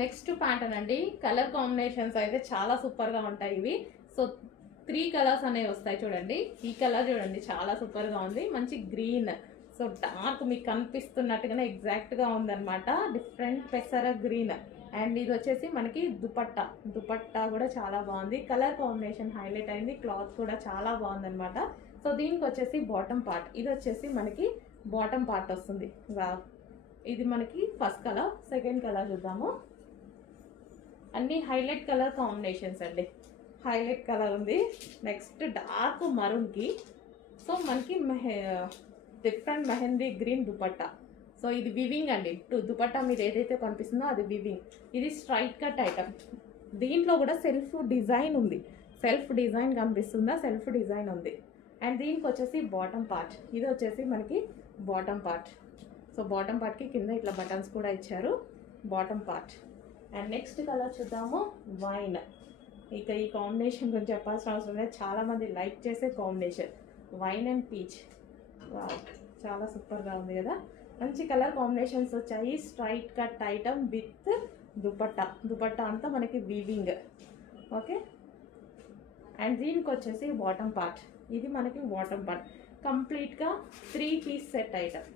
Next pattern అండి. Colour combinations అయితే చాలా సూపర్గా ఉంటాయి ఇవి. సో 3 కలర్స్ అనేవి వస్తాయి చూడండి. ఈ కలర్ చూడండి చాలా సూపర్గా ఉంది, మంచి గ్రీన్. సో డార్క్ మీకు కనిపిస్తున్నట్టుగానే ఎగ్జాక్ట్గా ఉందన్నమాట, డిఫరెంట్ పెసర గ్రీన్. అండ్ ఇది వచ్చేసి మనకి దుపట్టా కూడా చాలా బాగుంది, కలర్ కాంబినేషన్ హైలైట్ అయింది, క్లాత్ కూడా చాలా బాగుందన్నమాట. సో దీనికి వచ్చేసి బాటమ్ పార్ట్, ఇది వచ్చేసి మనకి బాటమ్ పార్ట్ వస్తుంది. ఇది మనకి ఫస్ట్ కలర్. సెకండ్ కలర్ చూద్దాము. అన్ని హైలైట్ కలర్ కాంబినేషన్స్ అండి, హైలైట్ కలర్ ఉంది. నెక్స్ట్ డార్క్ మరూన్కి సో మనకి different mehndi green dupatta. So ఇది వివింగ్ అండి, దుపట్టా మీరు ఏదైతే కనిపిస్తుందో అది వివింగ్. ఇది స్ట్రైట్ కట్ ఐటమ్, దీంట్లో కూడా సెల్ఫ్ డిజైన్ ఉంది, సెల్ఫ్ డిజైన్ కనిపిస్తుందా, సెల్ఫ్ డిజైన్ ఉంది. అండ్ దీనికి వచ్చేసి బాటమ్ పార్ట్, ఇది వచ్చేసి మనకి బాటమ్ పార్ట్. సో బాటమ్ పార్ట్కి కింద ఇట్లా బటన్స్ కూడా ఇచ్చారు, bottom part. And next colour చూద్దాము, వైన్. ఇక ఈ కాంబినేషన్ గురించి చెప్పాల్సిన అవసరం లేదు, చాలామంది లైక్ చేసే కాంబినేషన్, వైన్ అండ్ పీచ్. చాలా సూపర్గా ఉంది కదా, మంచి కలర్ కాంబినేషన్స్ వచ్చాయి. Straight cut item with dupatta అంతా మనకి వీవింగ్. ఓకే. అండ్ దీనికి వచ్చేసి బాటమ్ పార్ట్, ఇది మనకి బాటమ్ పార్ట్. కంప్లీట్గా 3 పీస్ సెట్ ఐటమ్.